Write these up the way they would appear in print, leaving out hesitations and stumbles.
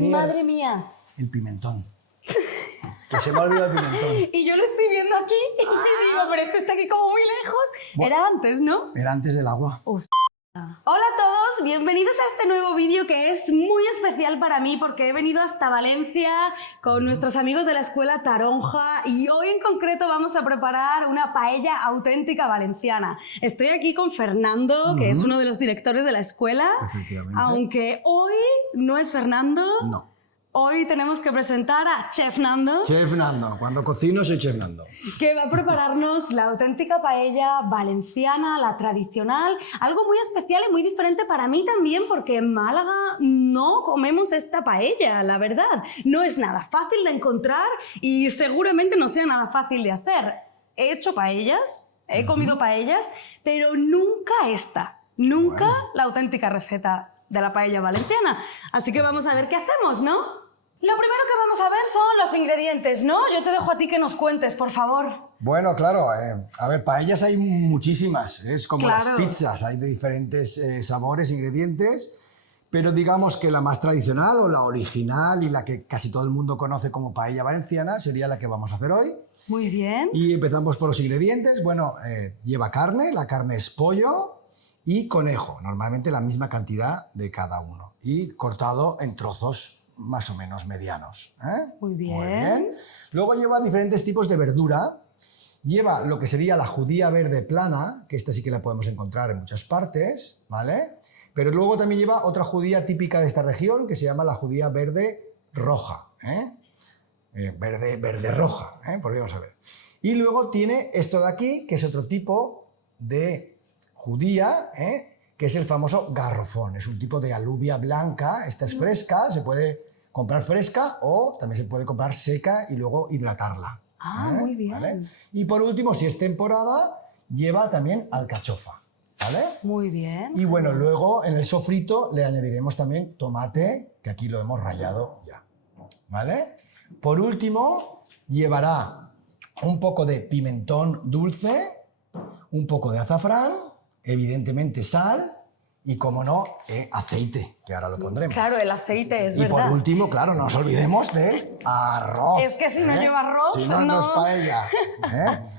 Madre mía. El pimentón. Que se me ha olvidado el pimentón. Y yo lo estoy viendo aquí y digo, pero esto está aquí como muy lejos. Bueno, Era antes, ¿no? Era antes del agua. Hola a todos, bienvenidos a este nuevo vídeo que es muy especial para mí porque he venido hasta Valencia con nuestros amigos de la escuela Taronja y hoy en concreto vamos a preparar una paella auténtica valenciana. Estoy aquí con Fernando, que es uno de los directores de la escuela. Efectivamente. Aunque hoy no es Fernando. No. Hoy tenemos que presentar a Chef Nando. Chef Nando. Cuando cocino soy Chef Nando. Que va a prepararnos la auténtica paella valenciana, la tradicional, algo muy especial y muy diferente para mí también, porque en Málaga no comemos esta paella, la verdad. No es nada fácil de encontrar y seguramente no sea nada fácil de hacer. He hecho paellas, he comido paellas, pero nunca esta, nunca la auténtica receta de la paella valenciana. Así que vamos a ver qué hacemos, ¿no? Lo primero que vamos a ver son los ingredientes, ¿no? Yo te dejo a ti que nos cuentes, por favor. Bueno, claro. A ver, paellas hay muchísimas. Es como Claro. las pizzas. Hay de diferentes sabores, ingredientes. Pero digamos que la más tradicional o la original y la que casi todo el mundo conoce como paella valenciana sería la que vamos a hacer hoy. Muy bien. Y empezamos por los ingredientes. Bueno, lleva carne. La carne es pollo y conejo. Normalmente la misma cantidad de cada uno. Y cortado en trozos más o menos medianos. Muy bien. Muy bien. Luego lleva diferentes tipos de verdura. Lleva lo que sería la judía verde plana, que esta sí que la podemos encontrar en muchas partes, ¿vale? Pero luego también lleva otra judía típica de esta región, que se llama la judía verde roja, verde roja, podríamos saber. Y luego tiene esto de aquí, que es otro tipo de judía, que es el famoso garrofón. Es un tipo de alubia blanca. Esta es fresca, se puede comprar fresca o también se puede comprar seca y luego hidratarla. Muy bien. ¿Vale? Y por último, si es temporada, lleva también alcachofa, ¿vale? Muy bien. Y bueno, luego en el sofrito le añadiremos también tomate, que aquí lo hemos rallado ya, ¿vale? Por último, llevará un poco de pimentón dulce, un poco de azafrán, evidentemente sal y, como no, aceite, que ahora lo pondremos. Claro, el aceite es Y verdad. por último, claro, no nos olvidemos del arroz. Es que si no lleva arroz, si no, no. no es paella.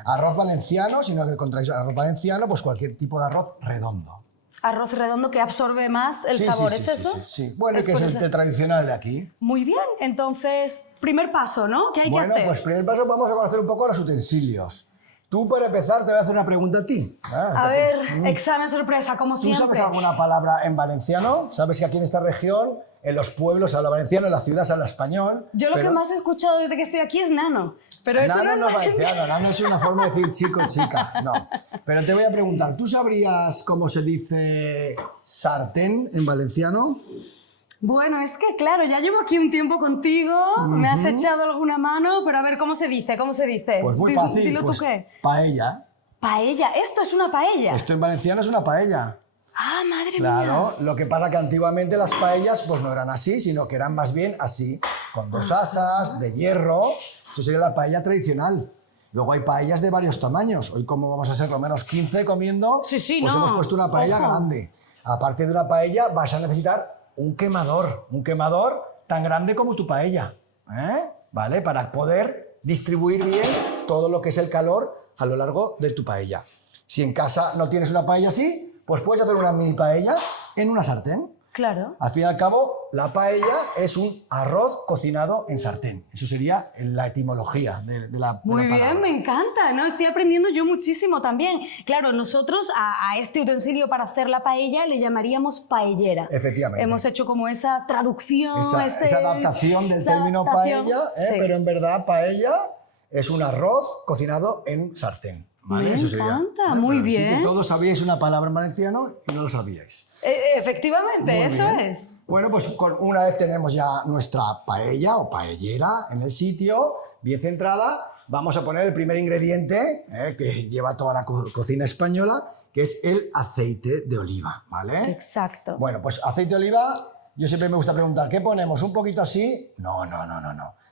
Arroz valenciano, si no que contrais arroz valenciano, pues cualquier tipo de arroz redondo. Arroz redondo que absorbe más el sabor, ¿es eso? Sí. Bueno, Es que es por el eso. tradicional de aquí. Muy bien, entonces, primer paso, ¿no? ¿Qué hay Bueno, que hacer? pues primer paso vamos a conocer un poco los utensilios. Tú, para empezar, te voy a hacer una pregunta a ti. A ver, examen sorpresa, como ¿Tú siempre. sabes alguna palabra en valenciano? ¿Sabes que aquí en esta región, en los pueblos se habla valenciano, en la ciudad se habla español? Yo lo pero que más he escuchado desde que estoy aquí es nano. Pero eso Nano no es valenciano. valenciano, nano es una forma de decir chico, chica. No. Pero te voy a preguntar, ¿tú sabrías cómo se dice sartén en valenciano? Bueno, es que claro, ya llevo aquí un tiempo contigo, me has echado alguna mano, pero a ver, ¿cómo se dice? ¿Cómo se dice? Pues muy fácil. Dilo pues, tú qué. paella. Paella, esto es una paella. Esto en valenciano es una paella. Ah, madre Claro, mía. lo que pasa que antiguamente las paellas pues no eran así, sino que eran más bien así, con dos asas, de hierro. Esto sería la paella tradicional. Luego hay paellas de varios tamaños. Hoy, como vamos a ser lo menos 15 comiendo, Sí, pues no. hemos puesto una paella Ojo. grande. Aparte de una paella, vas a necesitar un quemador tan grande como tu paella, ¿vale? Para poder distribuir bien todo lo que es el calor a lo largo de tu paella. Si en casa no tienes una paella así, pues puedes hacer una mini paella en una sartén. Claro. Al fin y al cabo, la paella es un arroz cocinado en sartén. Eso sería la etimología de la Muy bien, palabra. me encanta, ¿no? Estoy aprendiendo yo muchísimo también. Claro, nosotros a este utensilio para hacer la paella le llamaríamos paellera. Efectivamente. Hemos hecho como esa traducción, Esa adaptación del esa término adaptación. paella, Sí. pero en verdad paella es un arroz cocinado en sartén. ¿Vale? Me Eso sería. encanta, muy Pero sí bien. que todos sabíais una palabra en valenciano y no lo sabíais. Efectivamente, Muy eso bien. es. Bueno, pues una vez tenemos ya nuestra paella o paellera en el sitio, bien centrada, vamos a poner el primer ingrediente que lleva toda la cocina española, que es el aceite de oliva, ¿vale? Exacto. Bueno, pues aceite de oliva, yo siempre me gusta preguntar, ¿qué ponemos? ¿Un poquito así? No.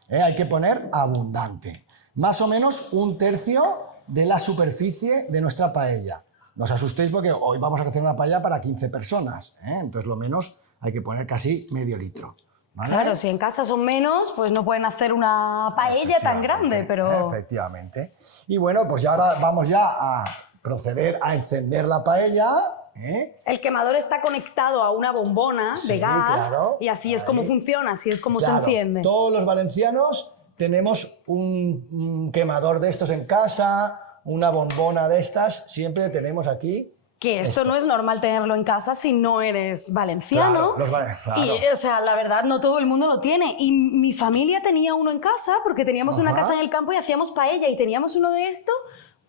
Hay que poner abundante. Más o menos 1/3 de la superficie de nuestra paella. No os asustéis porque hoy vamos a hacer una paella para 15 personas, entonces lo menos hay que poner casi medio litro. ¿Vale? Claro, si en casa son menos, pues no pueden hacer una paella tan grande, pero... Efectivamente. Y bueno, pues ya ahora vamos ya a proceder a encender la paella. El quemador está conectado a una bombona de Sí, gas claro. y así es como funciona, así es como Claro, se enciende. todos los valencianos tenemos un quemador de estos en casa, una bombona de estas, siempre tenemos aquí. Que esto no es normal tenerlo en casa si no eres valenciano. Claro. Y, o sea, la verdad, no todo el mundo lo tiene. Y mi familia tenía uno en casa porque teníamos una casa en el campo y hacíamos paella y teníamos uno de esto.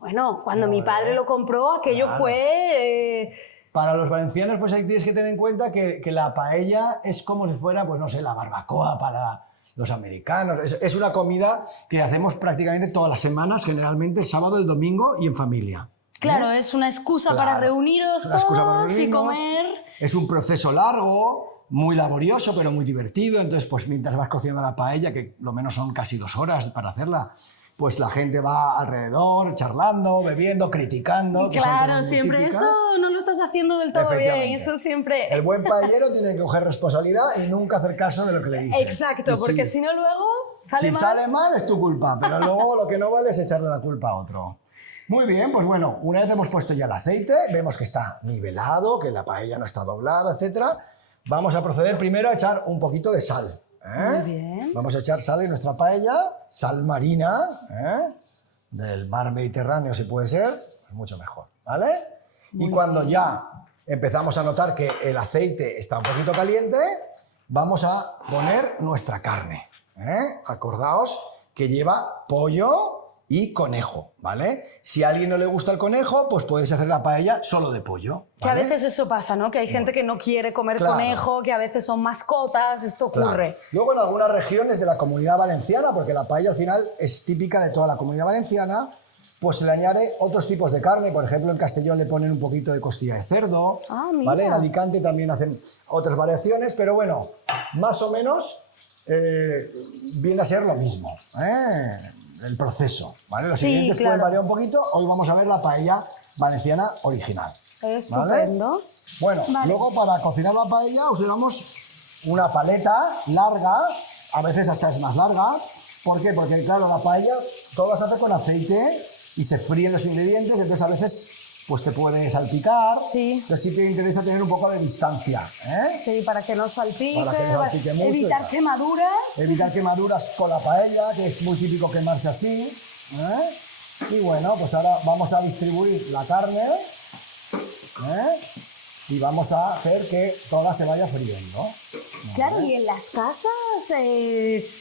Bueno, cuando mi padre lo compró, aquello fue... Para los valencianos, pues ahí tienes que tener en cuenta que la paella es como si fuera, pues no sé, la barbacoa para los americanos. Es una comida que hacemos prácticamente todas las semanas, generalmente el sábado, el domingo y en familia. Claro, es una excusa para reuniros todos y comer. Es un proceso largo, muy laborioso, pero muy divertido. Entonces, pues mientras vas cocinando la paella, que lo menos son casi 2 horas para hacerla, pues la gente va alrededor, charlando, bebiendo, criticando. Claro, siempre típicas. Eso no lo estás haciendo del todo bien. Eso siempre... El buen paellero tiene que coger responsabilidad y nunca hacer caso de lo que le dicen. Exacto, porque si no luego sale mal. Si sale mal es tu culpa, pero luego lo que no vale es echarle la culpa a otro. Muy bien, pues bueno, una vez hemos puesto ya el aceite, vemos que está nivelado, que la paella no está doblada, etc. Vamos a proceder primero a echar un poquito de sal. Muy bien. Vamos a echar sal en nuestra paella, sal marina, del mar Mediterráneo si puede ser, pues mucho mejor, ¿vale? Y cuando ya empezamos a notar que el aceite está un poquito caliente, vamos a poner nuestra carne. Acordaos que lleva pollo y conejo, ¿vale? Si a alguien no le gusta el conejo, pues puedes hacer la paella solo de pollo, ¿vale? Que a veces eso pasa, ¿no? Que hay gente que no quiere comer conejo, que a veces son mascotas, esto ocurre. Claro. Luego en algunas regiones de la Comunidad Valenciana, porque la paella al final es típica de toda la Comunidad Valenciana, pues se le añade otros tipos de carne. Por ejemplo, en Castellón le ponen un poquito de costilla de cerdo, ¿vale? En Alicante también hacen otras variaciones, pero bueno, más o menos viene a ser lo mismo, el proceso, ¿vale? Los ingredientes pueden variar un poquito. Hoy vamos a ver la paella valenciana original. Estupendo. ¿Vale? Bueno, luego para cocinar la paella usamos una paleta larga, a veces hasta es más larga. ¿Por qué? Porque claro, la paella toda se hace con aceite y se fríen los ingredientes, entonces a veces pues te puede salpicar. Sí. Entonces sí que interesa tener un poco de distancia. Sí, para que no salpique, para que no salpique mucho, evitar quemaduras. Evitar quemaduras con la paella, que es muy típico quemarse así. Y bueno, pues ahora vamos a distribuir la carne. Y vamos a hacer que toda se vaya friendo. Claro, y en las casas,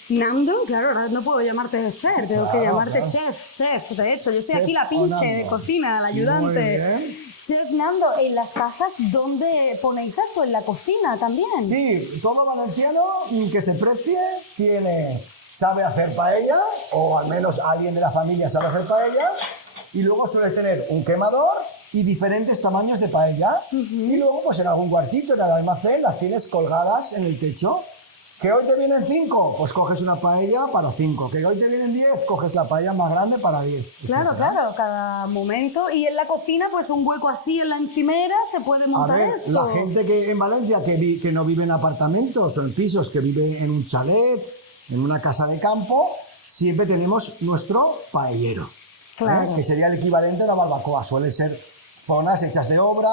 Nando, claro, ahora no puedo llamarte chef, tengo que llamarte chef, de hecho, yo soy Chef aquí la pinche de cocina, la ayudante. Muy bien. Chef Nando, en las casas, ¿dónde ponéis esto? ¿En la cocina también? Sí, todo valenciano que se precie sabe hacer paella, o al menos alguien de la familia sabe hacer paella, y luego sueles tener un quemador y diferentes tamaños de paella, y luego pues en algún cuartito, en el almacén, las tienes colgadas en el techo. ¿Que hoy te vienen 5? Pues coges una paella para 5. ¿Que hoy te vienen 10? Coges la paella más grande para 10. Claro, claro, cada momento. Y en la cocina, pues un hueco así en la encimera, se puede montar esto. La gente que en Valencia que no vive en apartamentos o en pisos, que vive en un chalet, en una casa de campo, siempre tenemos nuestro paellero. Claro. Que sería el equivalente a la barbacoa. Suelen ser zonas hechas de obra,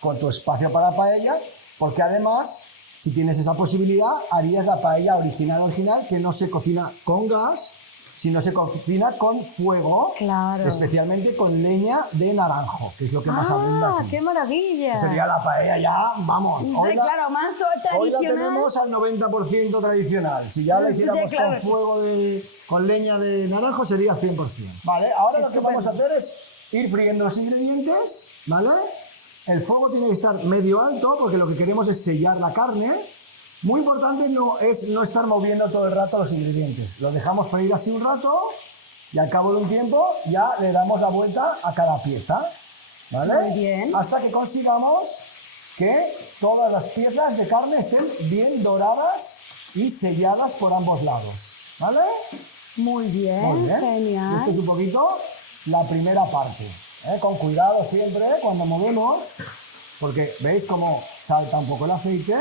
con tu espacio para paella, porque además, si tienes esa posibilidad, harías la paella original, que no se cocina con gas, sino se cocina con fuego, especialmente con leña de naranjo, que es lo que más abunda aquí. ¡Qué maravilla! Esa sería la paella ya, vamos. Claro, más tradicional. Hoy la tenemos al 90% tradicional. Si ya la hiciéramos con fuego, con leña de naranjo, sería 100%. Vale, ahora lo que vamos a hacer es ir friendo los ingredientes, ¿vale? El fuego tiene que estar medio alto porque lo que queremos es sellar la carne. Muy importante no estar moviendo todo el rato los ingredientes. Los dejamos freír así un rato y al cabo de un tiempo ya le damos la vuelta a cada pieza, ¿vale? Muy bien. Hasta que consigamos que todas las piezas de carne estén bien doradas y selladas por ambos lados, ¿vale? Muy bien, Muy bien. genial. Esto es un poquito la primera parte. Con cuidado siempre cuando movemos, porque veis cómo salta un poco el aceite.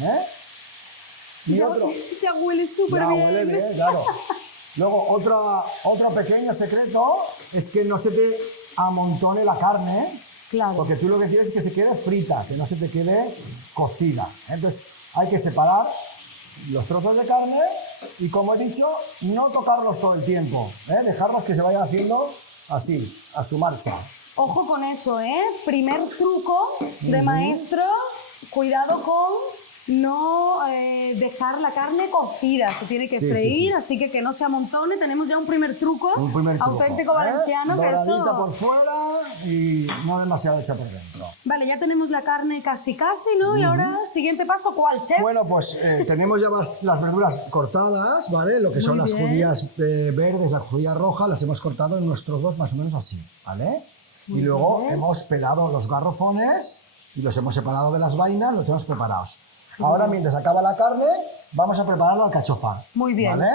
¿eh? Y Ya, otro... ya huele súper Ya bien. huele bien, claro. Luego, otro pequeño secreto es que no se te amontone la carne, Claro. porque tú lo que quieres es que se quede frita, que no se te quede cocida. Entonces, hay que separar los trozos de carne y, como he dicho, no tocarlos todo el tiempo, ¿eh? Dejarlos que se vayan haciendo así, a su marcha. Ojo con eso, ¿eh? Primer truco de maestro, cuidado con no dejar la carne cocida, se tiene que Sí, sí, freír, sí. así que no se amontone. Tenemos ya un primer truco, Un primer truco, auténtico ¿eh? valenciano, que Doradita eso... por fuera y no demasiado hecha por dentro. Vale, ya tenemos la carne casi, ¿no? Y ahora, siguiente paso, ¿cuál, chef? Bueno, pues tenemos ya las verduras cortadas, ¿vale? Lo que son las bien. judías verdes, las judías rojas, las hemos cortado en unos trozos más o menos así, ¿vale? Y luego bien. hemos pelado los garrofones y los hemos separado de las vainas, los tenemos preparados. Ahora, mientras acaba la carne, vamos a preparar la alcachofa. Muy bien. ¿Vale?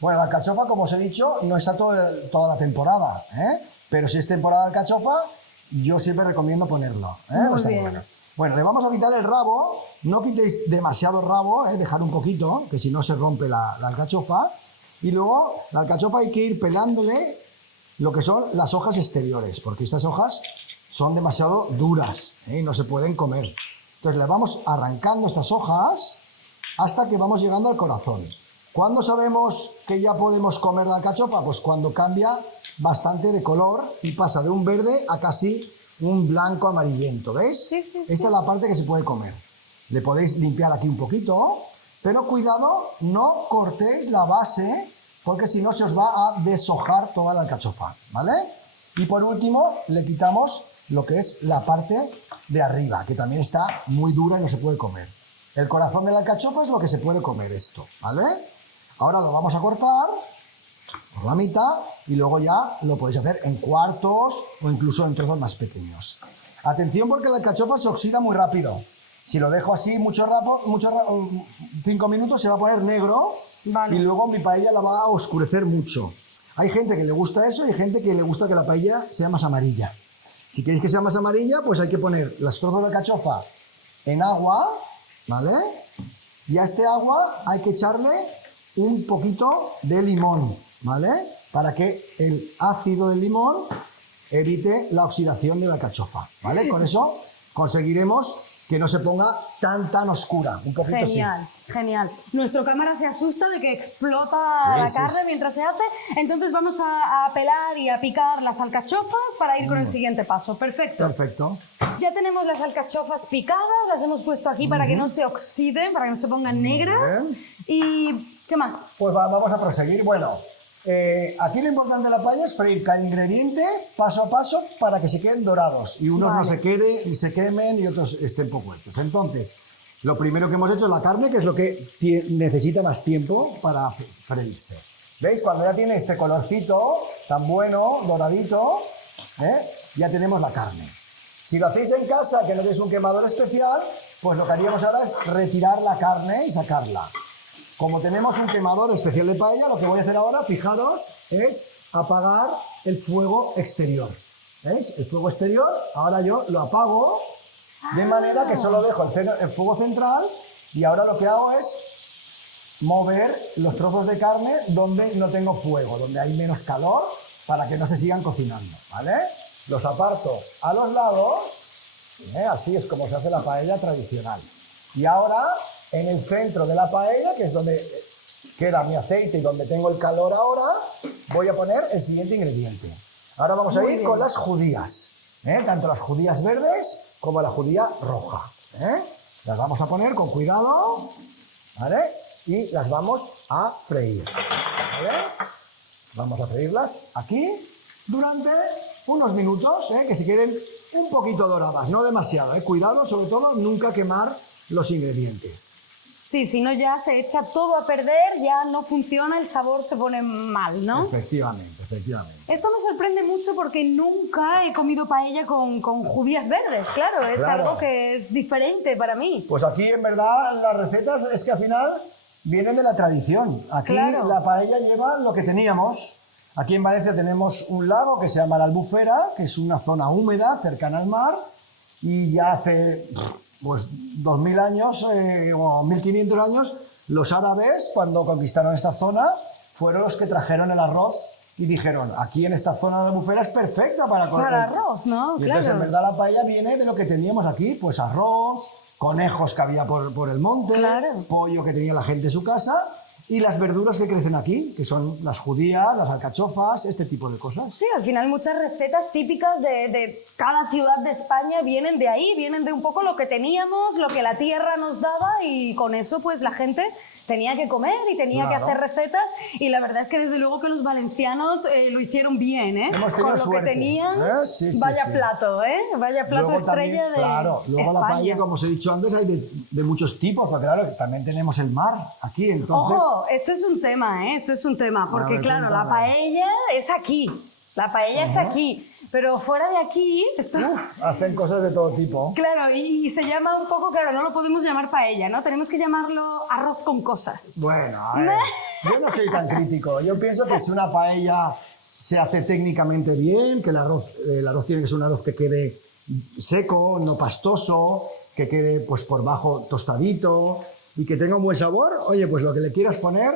Bueno, la alcachofa, como os he dicho, no está toda la temporada, ¿eh? Pero si es temporada de alcachofa, yo siempre recomiendo ponerlo, ¿eh? Muy Está bien. bueno. Bueno, le vamos a quitar el rabo, no quitéis demasiado rabo, dejar un poquito, que si no se rompe la alcachofa. Y luego la alcachofa hay que ir pelándole lo que son las hojas exteriores, porque estas hojas son demasiado duras y no se pueden comer. Entonces le vamos arrancando estas hojas hasta que vamos llegando al corazón. ¿Cuándo sabemos que ya podemos comer la alcachofa? Pues cuando cambia bastante de color y pasa de un verde a casi un blanco amarillento, ¿veis? Sí, sí, sí. Esta es la parte que se puede comer. Le podéis limpiar aquí un poquito, pero cuidado, no cortéis la base, porque si no se os va a deshojar toda la alcachofa, ¿vale? Y por último, le quitamos lo que es la parte de arriba, que también está muy dura y no se puede comer. El corazón de la alcachofa es lo que se puede comer esto, ¿vale? Ahora lo vamos a cortar por la mitad y luego ya lo podéis hacer en cuartos o incluso en trozos más pequeños. Atención, porque la alcachofa se oxida muy rápido. Si lo dejo así mucho rato, 5 minutos, se va a poner negro. Vale. Y luego mi paella la va a oscurecer mucho. Hay gente que le gusta eso y hay gente que le gusta que la paella sea más amarilla. Si queréis que sea más amarilla, pues hay que poner los trozos de alcachofa en agua, ¿vale? Y a este agua hay que echarle un poquito de limón, ¿vale? Para que el ácido del limón evite la oxidación de la alcachofa, ¿vale? Con eso conseguiremos que no se ponga tan oscura, un poquito así. Genial, genial. Nuestro cámara se asusta de que explota Sí, la sí, carne sí. mientras se hace, entonces vamos a pelar y a picar las alcachofas para ir con el siguiente paso. Perfecto. Perfecto. Ya tenemos las alcachofas picadas, las hemos puesto aquí para que no se oxiden, para que no se pongan negras. bien. ¿Y qué más? Pues vamos a proseguir. Bueno, aquí lo importante de la paella es freír cada ingrediente paso a paso para que se queden dorados y unos no Vale. se queden y se quemen y otros estén poco hechos. Entonces, lo primero que hemos hecho es la carne, que es lo que necesita más tiempo para freírse. ¿Veis? Cuando ya tiene este colorcito tan bueno, doradito, ya tenemos la carne. Si lo hacéis en casa, que no tenéis un quemador especial, pues lo que haríamos ahora es retirar la carne y sacarla. Como tenemos un quemador especial de paella, lo que voy a hacer ahora, fijaros, es apagar el fuego exterior. ¿Veis? El fuego exterior, ahora yo lo apago de manera que solo dejo el fuego central y ahora lo que hago es mover los trozos de carne donde no tengo fuego, donde hay menos calor, para que no se sigan cocinando, ¿vale? Los aparto a los lados, así es como se hace la paella tradicional. Y ahora, en el centro de la paella, que es donde queda mi aceite y donde tengo el calor ahora, voy a poner el siguiente ingrediente. Ahora vamos a ir con las judías, tanto las judías verdes como la judía roja. Las vamos a poner con cuidado, ¿vale? Y las vamos a freír, ¿vale? Vamos a freírlas aquí durante unos minutos, que se queden un poquito doradas, no demasiado, Cuidado, sobre todo, nunca quemar los ingredientes. Sí, si no ya se echa todo a perder, ya no funciona, el sabor se pone mal, ¿no? Efectivamente, efectivamente. Esto me sorprende mucho porque nunca he comido paella con judías verdes, claro, es Claro. algo que es diferente para mí. Pues aquí, en verdad, las recetas es que al final vienen de la tradición. Aquí Claro. la paella lleva lo que teníamos. Aquí en Valencia tenemos un lago que se llama la Albufera, que es una zona húmeda cercana al mar, y ya hace pues 2000 años o 1500 años, los árabes, cuando conquistaron esta zona, fueron los que trajeron el arroz y dijeron, aquí en esta zona de la Albufera es perfecta para comer. Para arroz, ¿no? Y Claro. entonces, en verdad, la paella viene de lo que teníamos aquí, pues arroz, conejos que había por el monte, Claro. pollo que tenía la gente en su casa y las verduras que crecen aquí, que son las judías, las alcachofas, este tipo de cosas. Sí, al final muchas recetas típicas de cada ciudad de España vienen de ahí, vienen de un poco lo que teníamos, lo que la tierra nos daba y con eso pues la gente tenía que comer y tenía Claro. que hacer recetas y la verdad es que desde luego que los valencianos lo hicieron bien, ¿eh? Hemos tenido con lo suerte, que tenían, Sí, sí, vaya sí. plato, ¿eh? Vaya plato Luego estrella también, de claro, luego España. la paella, como os he dicho antes, hay de muchos tipos, porque claro, también tenemos el mar aquí, entonces... Ojo, esto es un tema, ¿eh? Esto es un tema, porque ver, claro, la cuéntame. paella es aquí, la paella es aquí, pero fuera de aquí... Hacen cosas de todo tipo. Claro, y se llama un poco, claro, no lo podemos llamar paella, ¿no? Tenemos que llamarlo arroz con cosas. Bueno, a ver, yo no soy tan crítico. Yo pienso que si una paella se hace técnicamente bien, que el arroz tiene que ser un arroz que quede seco, no pastoso, que quede pues por bajo tostadito y que tenga un buen sabor, oye, pues lo que le quieras poner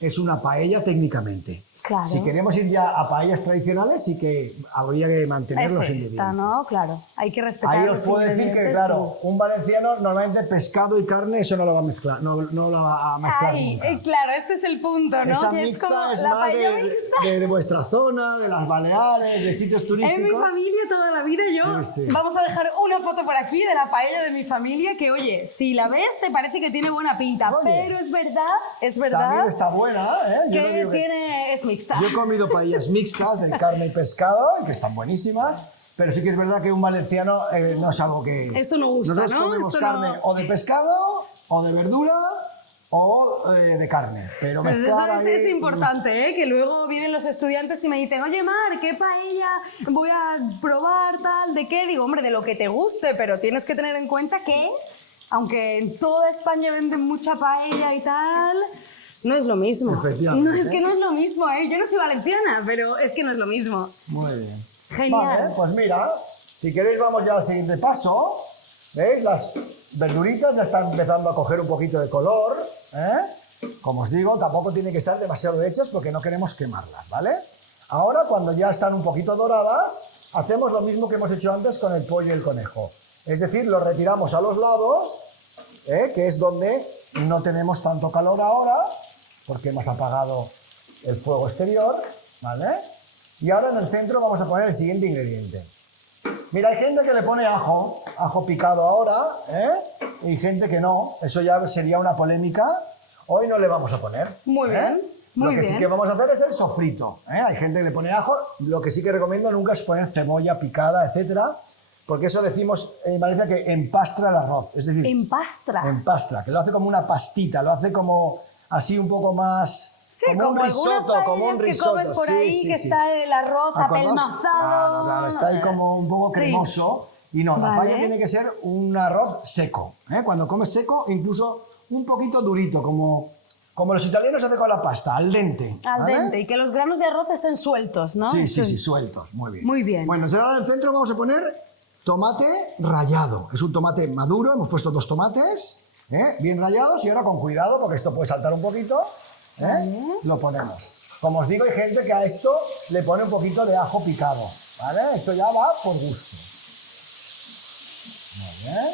es una paella técnicamente. Claro. Si queremos ir ya a paellas tradicionales, sí que habría que mantener Es los esta, ingredientes. ¿no? Claro, hay que respetar Ahí los os puedo decir que, ingredientes claro, un valenciano normalmente pescado y carne, eso no lo va a mezclar, no lo va a mezclar Ay, nunca. claro, este es el punto, ¿no? Esa Que es mixta como es la más paella mixta. de vuestra zona, de las Baleares, de sitios turísticos. En mi familia toda la vida yo... Sí, sí. Vamos a dejar una foto por aquí de la paella de mi familia que, oye, si la ves te parece que tiene buena pinta, Oye, pero es verdad También está buena, ¿eh? Yo no que digo es mixta. Yo he comido paellas mixtas de carne y pescado, y que están buenísimas, pero sí que es verdad que un valenciano no es algo que... Esto no gusta, Nosotros ¿no? comemos Esto carne no- o de pescado, o de verdura, o de carne, pero Pues eso mezclar es ahí... importante, ¿eh? Que luego vienen los estudiantes y me dicen, oye, Mar, ¿qué paella voy a probar tal? ¿De qué? Digo, hombre, de lo que te guste, pero tienes que tener en cuenta que, aunque en toda España venden mucha paella y tal, no es lo mismo. Efectivamente. No, es que no es lo mismo, ¿eh? Yo no soy valenciana, pero es que no es lo mismo. Muy bien. Genial. Vale, pues mira, si queréis vamos ya al siguiente paso. ¿Veis? Las verduritas ya están empezando a coger un poquito de color. ¿Eh? Como os digo, tampoco tienen que estar demasiado hechas porque no queremos quemarlas, ¿vale? Ahora, cuando ya están un poquito doradas, hacemos lo mismo que hemos hecho antes con el pollo y el conejo. Es decir, lo retiramos a los lados, que es donde no tenemos tanto calor ahora, porque hemos apagado el fuego exterior, ¿vale? Y ahora en el centro vamos a poner el siguiente ingrediente. Mira, hay gente que le pone ajo picado ahora, y gente que no. Eso ya sería una polémica. Hoy no le vamos a poner. Muy bien, muy Lo que sí bien. que vamos a hacer es el sofrito. Hay gente que le pone ajo. Lo que sí que recomiendo nunca es poner cebolla picada, etcétera, porque eso decimos en Valencia que empastra el arroz. Es decir, Empastra. empastra, que lo hace como una pastita, lo hace como así un poco más... Sí, como un algunas risotto, como un paellas que risotto. comes por ahí, Sí, que sí. está el arroz ¿Acordaos? apelmazado. Claro, claro, está ahí como un poco Sí. cremoso. Y no, la Vale. paella tiene que ser un arroz seco. Cuando comes seco, incluso un poquito durito, como los italianos hacen con la pasta, al dente. Al ¿vale? dente, y que los granos de arroz estén sueltos, ¿no? Sí, sí, sí, sueltos, muy bien. Muy bien. Bueno, ahora en el centro vamos a poner tomate rallado. Es un tomate maduro, hemos puesto 2 tomates, bien rallados, y ahora con cuidado, porque esto puede saltar un poquito, lo ponemos. Como os digo, hay gente que a esto le pone un poquito de ajo picado, ¿vale? Eso ya va por gusto. Muy bien.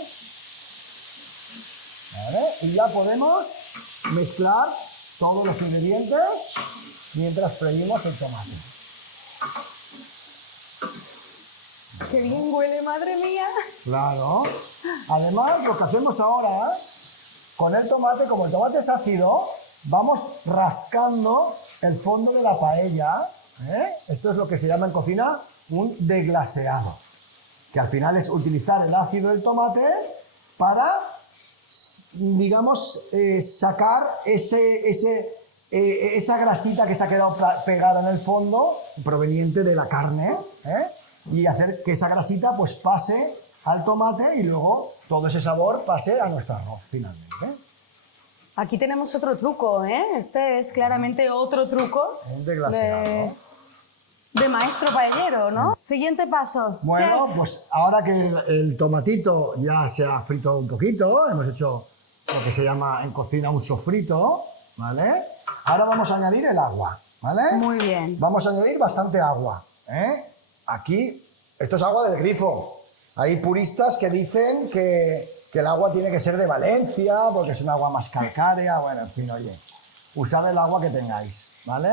¿Vale? Y ya podemos mezclar todos los ingredientes mientras freímos el tomate. ¡Qué bien huele, madre mía! Claro. Además, lo que hacemos ahora con el tomate, como el tomate es ácido, vamos rascando el fondo de la paella. Esto es lo que se llama en cocina un deglaseado, que al final es utilizar el ácido del tomate para, digamos, sacar esa grasita que se ha quedado pegada en el fondo, proveniente de la carne, y hacer que esa grasita pues pase al tomate y luego todo ese sabor pase a nuestro arroz finalmente. Aquí tenemos otro truco, ¿eh? Este es claramente otro truco. Un deglaseado. de maestro paellero, ¿no? Siguiente paso. Bueno, chef. pues ahora que el tomatito ya se ha frito un poquito, hemos hecho lo que se llama en cocina un sofrito, ¿vale? Ahora vamos a añadir el agua, ¿vale? Muy bien. Vamos a añadir bastante agua, ¿eh? Aquí, esto es agua del grifo. Hay puristas que dicen que el agua tiene que ser de Valencia, porque es un agua más calcárea, bueno, en fin, oye, usad el agua que tengáis, ¿vale?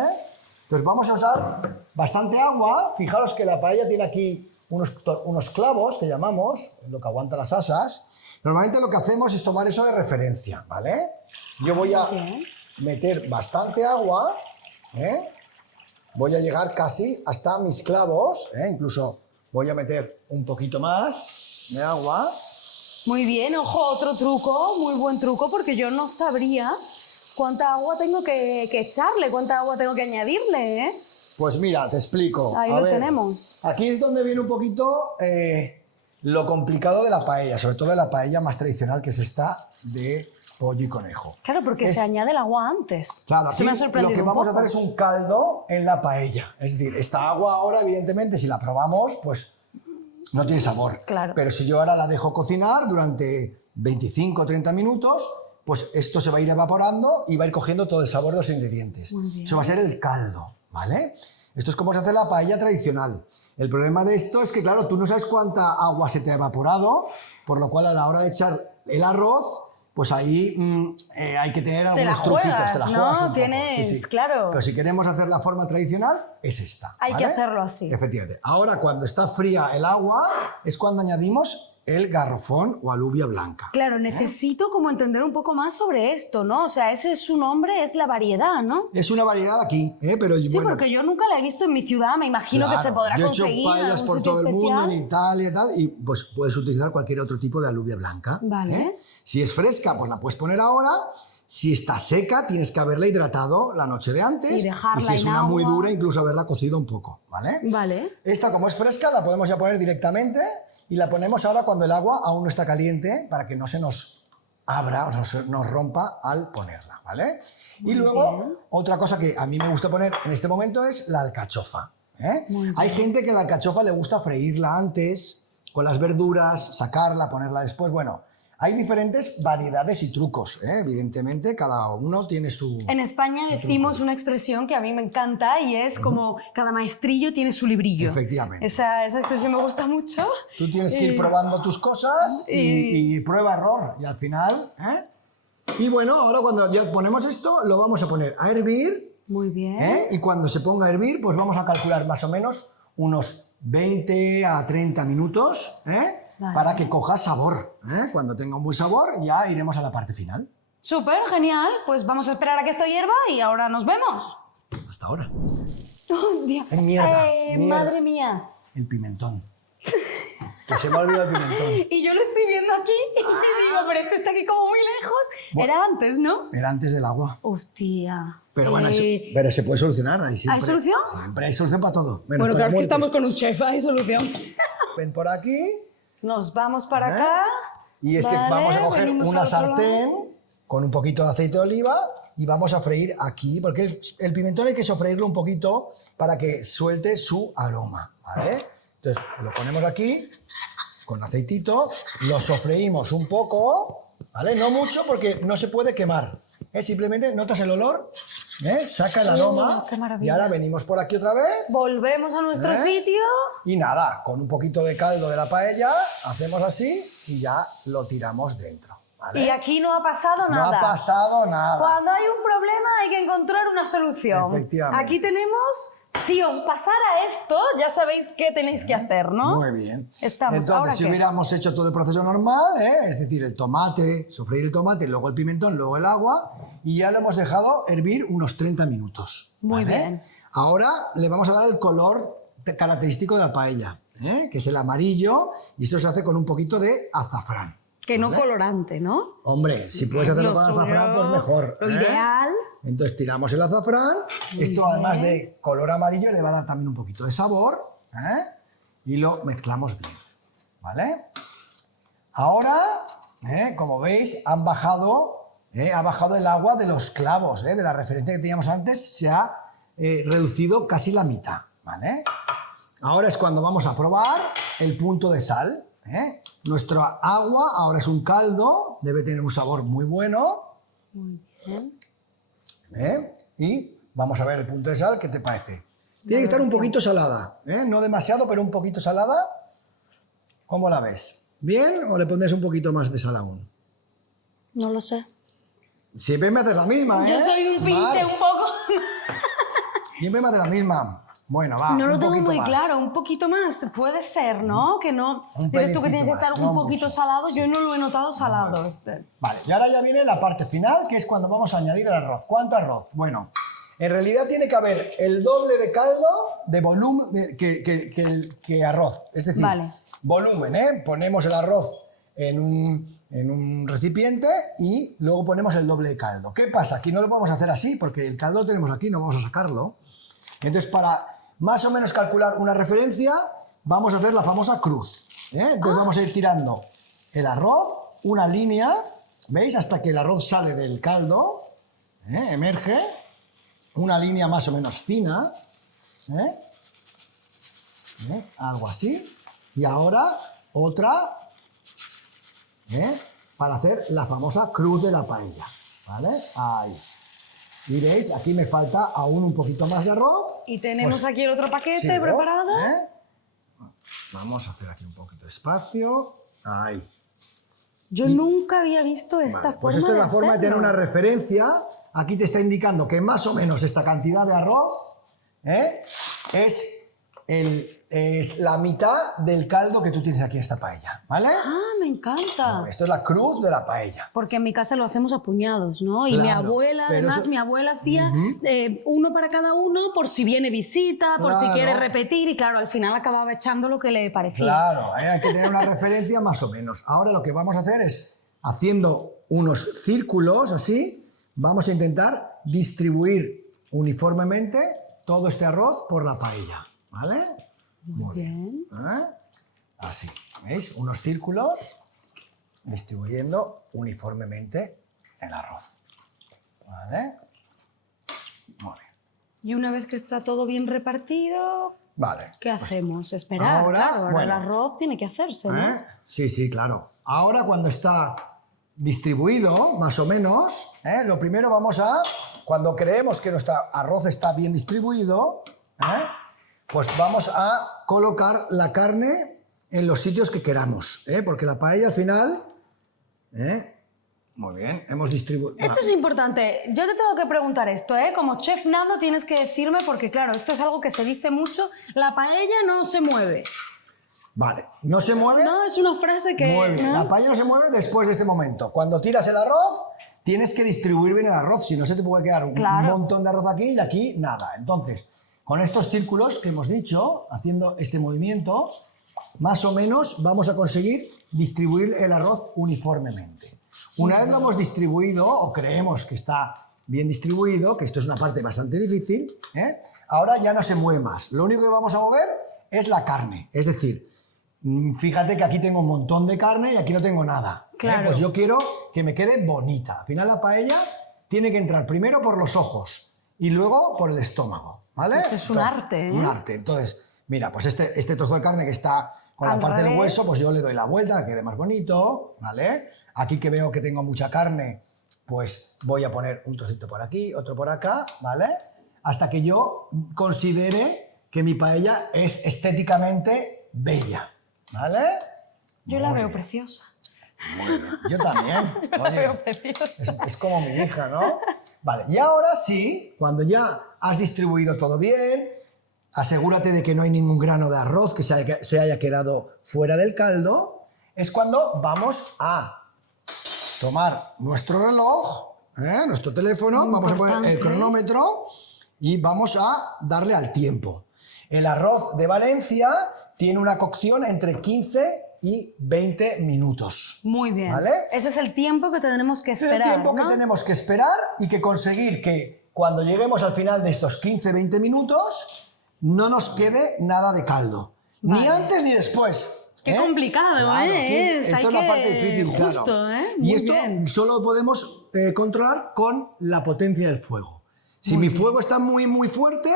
Entonces vamos a usar bastante agua. Fijaros que la paella tiene aquí unos clavos, que llamamos, lo que aguanta las asas. Normalmente lo que hacemos es tomar eso de referencia, ¿vale? Yo voy a meter bastante agua, ¿eh? Voy a llegar casi hasta mis clavos, ¿eh? Incluso voy a meter un poquito más de agua. Muy bien, ojo, otro truco, muy buen truco, porque yo no sabría cuánta agua tengo que echarle, cuánta agua tengo que añadirle, ¿eh? Pues mira, te explico. Ahí A lo ver, tenemos. Aquí es donde viene un poquito lo complicado de la paella, sobre todo de la paella más tradicional, que es esta de pollo y conejo. Claro, porque se añade el agua antes. Claro, Eso aquí me ha lo sorprendido que un vamos a poco. hacer es un caldo en la paella. Es decir, esta agua ahora, evidentemente, si la probamos, pues no tiene sabor. Claro. Pero si yo ahora la dejo cocinar durante 25 o 30 minutos, pues esto se va a ir evaporando y va a ir cogiendo todo el sabor de los ingredientes. Muy bien. Eso va a ser el caldo, ¿vale? Esto es como se hace la paella tradicional. El problema de esto es que, claro, tú no sabes cuánta agua se te ha evaporado, por lo cual a la hora de echar el arroz, pues ahí hay que tener Te la algunos truquitos. juegas, Te la ¿no? juegas un poco. Tienes, claro. Pero si queremos hacer la forma tradicional, es esta. Hay ¿vale? que hacerlo así. Efectivamente. Ahora, cuando está fría el agua, es cuando añadimos el garrofón o alubia blanca. Claro, necesito como entender un poco más sobre esto, ¿no? O sea, ese es su nombre, es la variedad, ¿no? Es una variedad aquí, pero Sí, bueno, porque yo nunca la he visto en mi ciudad, me imagino que se claro, podrá yo he hecho conseguir en paellas algún por sitio todo el mundo, en especial. Italia y tal, y pues puedes utilizar cualquier otro tipo de alubia blanca. Vale. Si es fresca, pues la puedes poner ahora. Si está seca, tienes que haberla hidratado la noche de antes. Sí, dejarla y si es en una muy agua. dura, incluso haberla cocido un poco, ¿vale? Vale. Esta, como es fresca, la podemos ya poner directamente y la ponemos ahora cuando el agua aún no está caliente para que no se nos abra o nos rompa al ponerla, ¿vale? Y luego, bien. otra cosa que a mí me gusta poner en este momento es la alcachofa. Muy Hay gente que la alcachofa le gusta freírla antes, con las verduras, sacarla, ponerla después. Bueno, hay diferentes variedades y trucos, evidentemente, cada uno tiene su... En España decimos una expresión que a mí me encanta y es como cada maestrillo tiene su librillo. Efectivamente. Esa expresión me gusta mucho. Tú tienes que ir probando tus cosas y prueba-error. Y al final... Y bueno, ahora cuando ya ponemos esto, lo vamos a poner a hervir. Muy bien. Y cuando se ponga a hervir, pues vamos a calcular más o menos unos 20 a 30 minutos, Vale. para que coja sabor. Cuando tenga un buen sabor, ya iremos a la parte final. Súper, genial. Pues vamos a esperar a que esto hierva y ahora nos vemos. Hasta ahora. Hostia. Mierda, mierda. Madre mía. El pimentón. Que se me ha olvidado el pimentón. Y yo lo estoy viendo aquí y digo, pero esto está aquí como muy lejos. Bueno. Era antes, ¿no? Era antes del agua. Hostia. Pero bueno, pero se puede solucionar. Ahí siempre, ¿Hay solución? Siempre hay solución para todo. Menos Bueno, para la claro que muerte. estamos con un chef, hay solución. Ven por aquí. Nos vamos para Ajá. acá. Y es que Vale, vamos a coger venimos una al otro lado. sartén con un poquito de aceite de oliva y vamos a freír aquí, porque el pimentón hay que sofreírlo un poquito para que suelte su aroma, ¿vale? Entonces lo ponemos aquí con aceitito, lo sofreímos un poco, ¿vale? No mucho porque no se puede quemar. Simplemente notas el olor, saca el aroma qué maravilla. y ahora venimos por aquí otra vez. Volvemos a nuestro ¿Eh? sitio. Y nada, con un poquito de caldo de la paella, hacemos así y ya lo tiramos dentro. ¿vale? Y aquí no ha pasado No nada. ha pasado nada. Cuando hay un problema hay que encontrar una solución. Efectivamente. Aquí tenemos, si os pasara esto, ya sabéis qué tenéis que hacer, ¿no? Muy bien. Estamos. Entonces, ¿Ahora si qué? hubiéramos hecho todo el proceso normal, es decir, el tomate, sofreír el tomate, luego el pimentón, luego el agua, y ya lo hemos dejado hervir unos 30 minutos. Muy ¿vale? bien. Ahora le vamos a dar el color característico de la paella, que es el amarillo, y esto se hace con un poquito de azafrán. Que no ¿vale? colorante, ¿no? Hombre, si puedes Es hacerlo lo con suyo, azafrán, pues mejor. Lo ideal. Entonces tiramos el azafrán. Esto, además de color amarillo, le va a dar también un poquito de sabor. Y lo mezclamos bien. ¿Vale? Ahora, como veis, ha bajado el agua de los clavos. De la referencia que teníamos antes, se ha reducido casi la mitad. ¿vale? Ahora es cuando vamos a probar el punto de sal, ¿eh? Nuestra agua ahora es un caldo, debe tener un sabor muy bueno. Muy bien. ¿Eh? Y vamos a ver el punto de sal, ¿qué te parece? Tiene que estar un poquito salada, ¿eh? No demasiado, pero un poquito salada. ¿Cómo la ves? ¿Bien o le pondrás un poquito más de sal aún? No lo sé. Siempre me haces la misma, ¿eh? Yo soy un pinche Mar, un poco... siempre me haces la misma. Bueno, va, No lo un tengo poquito muy más. claro, un poquito más, puede ser, ¿no? Que no... Un Dices tú que tiene que pelicito estar más, un no poquito mucho. salado, yo no lo he notado salado. Vale, y ahora ya viene la parte final, que es cuando vamos a añadir el arroz. ¿Cuánto arroz? Bueno, en realidad tiene que haber el doble de caldo de volumen que arroz. Es decir, Vale. volumen, ¿eh? Ponemos el arroz en un recipiente y luego ponemos el doble de caldo. ¿Qué pasa? Aquí no lo podemos hacer así porque el caldo lo tenemos aquí, no vamos a sacarlo. Entonces, para más o menos calcular una referencia, vamos a hacer la famosa cruz, ¿eh? Entonces vamos a ir tirando el arroz, una línea, ¿veis? Hasta que el arroz sale del caldo, ¿eh? Emerge, una línea más o menos fina, ¿eh? Algo así. Y ahora otra, ¿eh? Para hacer la famosa cruz de la paella, ¿vale? Ahí. Y veis, aquí me falta aún un poquito más de arroz. Y tenemos Pues, aquí el otro paquete sigo, preparado. ¿eh? Vamos a hacer aquí un poquito de espacio. Ahí. Yo nunca había visto esta Vale, forma pues esta es la forma de tener hacerlo. una referencia. Aquí te está indicando que más o menos esta cantidad de arroz, ¿eh? es la mitad del caldo que tú tienes aquí en esta paella, ¿vale? Ah, me encanta. Esto es la cruz de la paella. Porque en mi casa lo hacemos a puñados, ¿no? Y mi Claro, abuela, pero además, eso- mi abuela hacía uno para cada uno por si viene visita, por si Claro. quiere repetir y claro, al final acababa echando lo que le parecía. Claro, hay que tener una referencia más o menos. Ahora lo que vamos a hacer es, haciendo unos círculos así, vamos a intentar distribuir uniformemente todo este arroz por la paella, ¿vale? Muy bien. ¿Eh? Así, ¿veis? Unos círculos distribuyendo uniformemente el arroz, ¿vale? Muy bien. Y una vez que está todo bien repartido, Vale. ¿qué hacemos? Esperar, ahora, claro. Ahora bueno. el arroz tiene que hacerse, ¿no? ¿Eh? Sí, sí, claro. Ahora cuando está distribuido, más o menos, lo primero vamos a, cuando creemos que nuestro arroz está bien distribuido, pues vamos a colocar la carne en los sitios que queramos, porque la paella al final, muy bien, hemos distribuido. Esto es importante. Yo te tengo que preguntar esto, ¿eh? Como chef Nando tienes que decirme, porque claro, esto es algo que se dice mucho, la paella no se mueve. Vale, no se mueve. No, es una frase que... Muy bien. ¿no? La paella no se mueve después de este momento. Cuando tiras el arroz, tienes que distribuir bien el arroz, si no se te puede quedar un Claro. montón de arroz aquí y aquí nada. Entonces, con estos círculos que hemos dicho, haciendo este movimiento, más o menos vamos a conseguir distribuir el arroz uniformemente. Una vez lo hemos distribuido, o creemos que está bien distribuido, que esto es una parte bastante difícil, ahora ya no se mueve más. Lo único que vamos a mover es la carne, es decir, fíjate que aquí tengo un montón de carne y aquí no tengo nada. Claro. Pues yo quiero que me quede bonita. Al final la paella tiene que entrar primero por los ojos y luego por el estómago, ¿vale? Esto es un arte, ¿eh? Un arte. Entonces, mira, pues este trozo de carne que está con la Al parte del revés. hueso, pues yo le doy la vuelta, que quede más bonito, ¿vale? Aquí que veo que tengo mucha carne, pues voy a poner un trocito por aquí, otro por acá, ¿vale? Hasta que yo considere que mi paella es estéticamente bella, ¿vale? Yo la Muy veo bien, preciosa. muy bien. Yo también. Yo la Oye, veo preciosa. es como mi hija, ¿no? Vale, y ahora sí, cuando ya has distribuido todo bien, asegúrate de que no hay ningún grano de arroz que se haya quedado fuera del caldo, es cuando vamos a tomar nuestro reloj, nuestro teléfono, Muy vamos a poner el importante. cronómetro y vamos a darle al tiempo. El arroz de Valencia tiene una cocción entre 15 y 20 minutos. Muy bien. ¿Vale? Ese es el tiempo que tenemos que Ese es esperar, el tiempo ¿no? que tenemos que esperar y que conseguir que cuando lleguemos al final de estos 15-20 minutos no nos quede nada de caldo. Ni Vale. antes ni después. Qué complicado, Claro, ¿eh? esto Hay es la que- parte difícil, justo, claro. ¿eh? Y Muy esto bien. solo lo podemos controlar con la potencia del fuego. Si Muy mi bien. fuego está muy, muy fuerte,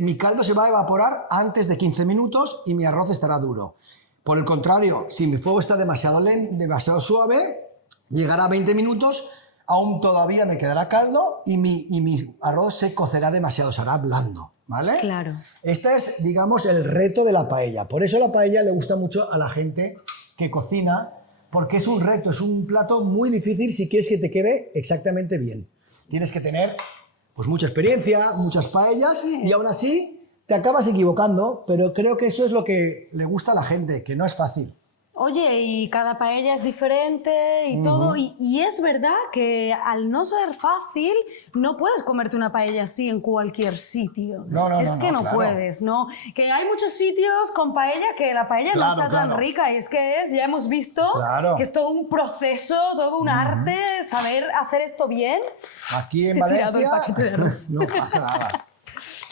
mi caldo se va a evaporar antes de 15 minutos y mi arroz estará duro. Por el contrario, si mi fuego está demasiado suave, llegará a 20 minutos, aún todavía me quedará caldo y mi arroz se cocerá demasiado, será blando, ¿vale? Claro. Este es, digamos, el reto de la paella. Por eso la paella le gusta mucho a la gente que cocina, porque es un reto, es un plato muy difícil si quieres que te quede exactamente bien. Tienes que tener pues mucha experiencia, muchas paellas, y aún así te acabas equivocando, pero creo que eso es lo que le gusta a la gente, que no es fácil. Oye, y cada paella es diferente y todo, y es verdad que al no ser fácil, no puedes comerte una paella así en cualquier sitio. Es que no claro. puedes, ¿no? Que hay muchos sitios con paella que la paella no está tan rica, y es que ya hemos visto que es todo un proceso, todo un arte, saber hacer esto bien. Aquí en He tirado el Valencia paquete de arroz. no pasa nada.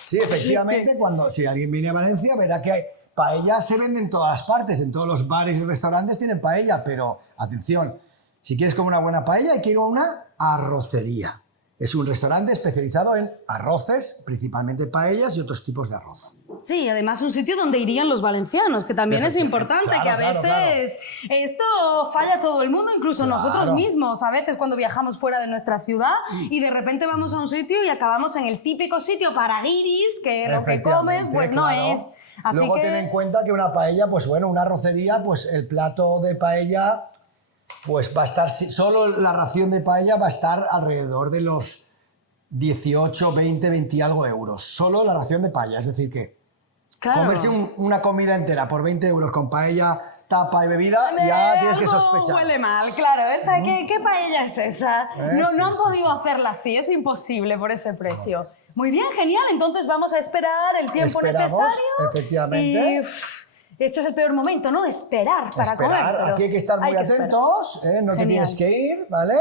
Sí, efectivamente, si alguien viene a Valencia verá que hay paella, se vende en todas partes, en todos los bares y restaurantes tienen paella, pero atención, si quieres comer una buena paella hay que ir a una arrocería. Es un restaurante especializado en arroces, principalmente paellas y otros tipos de arroz. Sí, además un sitio donde irían los valencianos, que también es importante, claro, que a veces esto falla todo el mundo, incluso nosotros mismos, a veces cuando viajamos fuera de nuestra ciudad y de repente vamos a un sitio y acabamos en el típico sitio para guiris, que lo que comes pues no es. Así Luego que... ten en cuenta que una paella, pues bueno, una arrocería, pues el plato de paella, pues va a estar, solo la ración de paella va a estar alrededor de los 18, 20, 20 y algo euros. Solo la ración de paella, es decir que comerse una comida entera por 20 euros con paella, tapa y bebida, ya tienes que sospechar. Huele mal, claro. ¿Qué paella es esa? No han podido hacerla así, es imposible por ese precio. Muy bien, genial. Entonces vamos a esperar el tiempo necesario. Efectivamente. Y este es el peor momento, ¿no? Esperar para comer. Aquí hay que estar muy atentos, no te tienes que ir, ¿vale?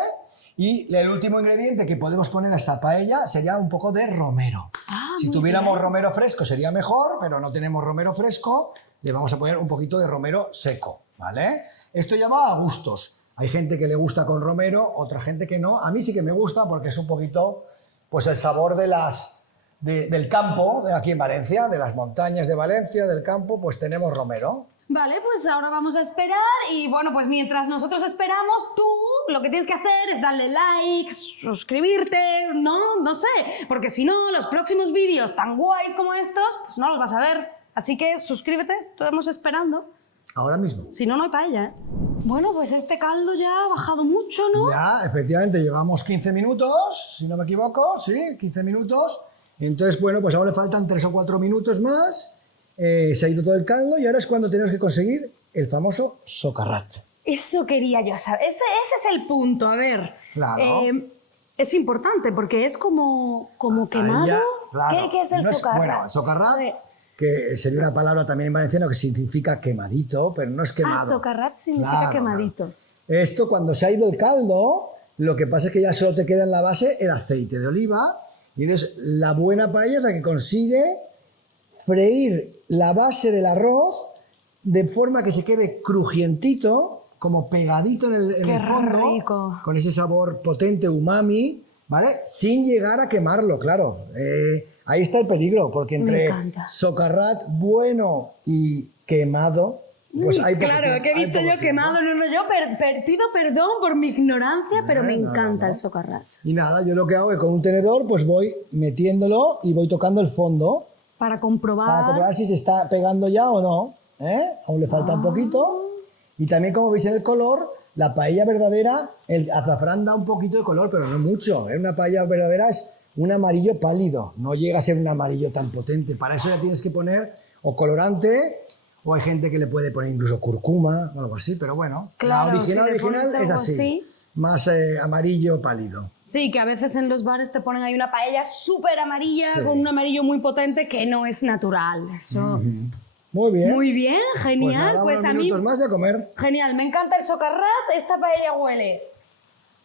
Y el último ingrediente que podemos poner a esta paella sería un poco de romero. Si tuviéramos romero fresco sería mejor, pero no tenemos romero fresco, le vamos a poner un poquito de romero seco, ¿vale? Esto ya va a gustos. Hay gente que le gusta con romero, otra gente que no. A mí sí que me gusta porque es un poquito, pues el sabor del campo, de aquí en Valencia, de las montañas de Valencia, del campo, pues tenemos romero. Vale, pues ahora vamos a esperar y bueno, pues mientras nosotros esperamos, tú lo que tienes que hacer es darle like, suscribirte, no sé, porque si no, los próximos vídeos tan guays como estos, pues no los vas a ver. Así que suscríbete, estamos esperando. Ahora mismo. Si no, no hay paella, ¿eh? Bueno, pues este caldo ya ha bajado mucho, ¿no? Ya, efectivamente, llevamos 15 minutos, si no me equivoco, sí, 15 minutos. Entonces, bueno, pues ahora le faltan 3 o 4 minutos más. Se ha ido todo el caldo y ahora es cuando tenemos que conseguir el famoso socarrat. Eso quería yo saber. Ese es el punto, a ver. Claro. Es importante porque es como quemado. Claro. ¿Qué es el socarrat? Bueno, el socarrat, que sería una palabra también en valenciano que significa quemadito, pero no es quemado. Socarrat significa quemadito. Claro. Esto, cuando se ha ido el caldo, lo que pasa es que ya solo te queda en la base el aceite de oliva. Y entonces, la buena paella es la que consigue freír la base del arroz de forma que se quede crujientito, como pegadito en el fondo, rico. con ese sabor potente, umami, ¿vale? Sin llegar a quemarlo, claro. Ahí está el peligro, porque entre socarrat bueno y quemado, pues hay poco claro, tiempo, que he dicho yo quemado, no, yo pido perdón por mi ignorancia, pero me encanta el socarrat. Y nada, yo lo que hago es con un tenedor, pues voy metiéndolo y voy tocando el fondo. Para comprobar si se está pegando ya o no. Aún le falta un poquito. Y también, como veis en el color, la paella verdadera, el azafrán da un poquito de color, pero no mucho. Una paella verdadera es un amarillo pálido, no llega a ser un amarillo tan potente. Para eso ya tienes que poner o colorante, o hay gente que le puede poner incluso cúrcuma o algo así, pero bueno, claro, la original es así. Más amarillo pálido. Sí, que a veces en los bares te ponen ahí una paella súper amarilla, con un amarillo muy potente, que no es natural. Eso... Muy bien. Muy bien, genial. Pues nada, unos minutos más y a comer. Genial, me encanta el socarrat. Esta paella huele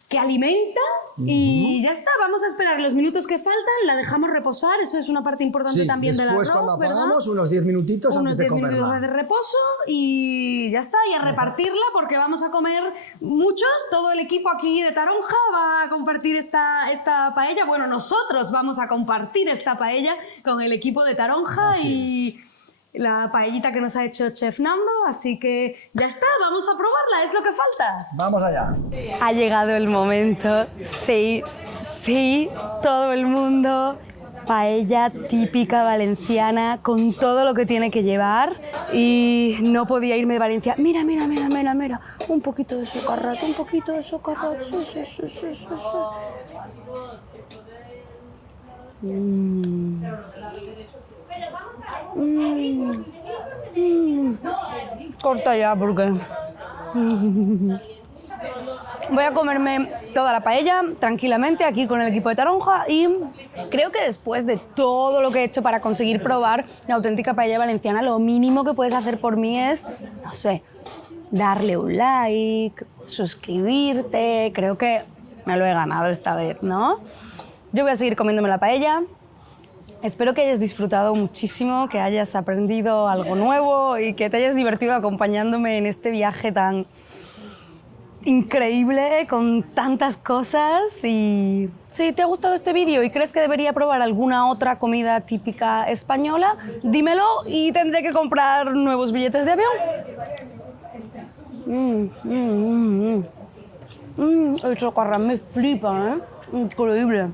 que alimenta y ya está. Vamos a esperar los minutos que faltan, la dejamos reposar, eso es una parte importante Sí, también del después arroz, cuando ¿verdad? apagamos, unos 10 minutitos Unos antes de 10 minutos comerla. de reposo y ya está, y a repartirla porque vamos a comer muchos, todo el equipo aquí de Taronja va a compartir esta paella, bueno, nosotros vamos a compartir esta paella con el equipo de Taronja Así y la paellita que nos ha hecho Chef Nando, así que ya está, vamos a probarla, es lo que falta. Vamos allá. Ha llegado el momento, sí, todo el mundo, paella típica valenciana con todo lo que tiene que llevar y no podía irme de Valencia. Mira, un poquito de socarrat, sí. Corta ya porque... Voy a comerme toda la paella tranquilamente aquí con el equipo de Taronja y creo que después de todo lo que he hecho para conseguir probar la auténtica paella valenciana, lo mínimo que puedes hacer por mí es, no sé, darle un like, suscribirte, creo que me lo he ganado esta vez, ¿no? Yo voy a seguir comiéndome la paella. Espero que hayas disfrutado muchísimo, que hayas aprendido algo nuevo y que te hayas divertido acompañándome en este viaje tan increíble, con tantas cosas. Y si te ha gustado este vídeo y crees que debería probar alguna otra comida típica española, dímelo y tendré que comprar nuevos billetes de avión. El socarrat me flipa, ¿eh? Increíble.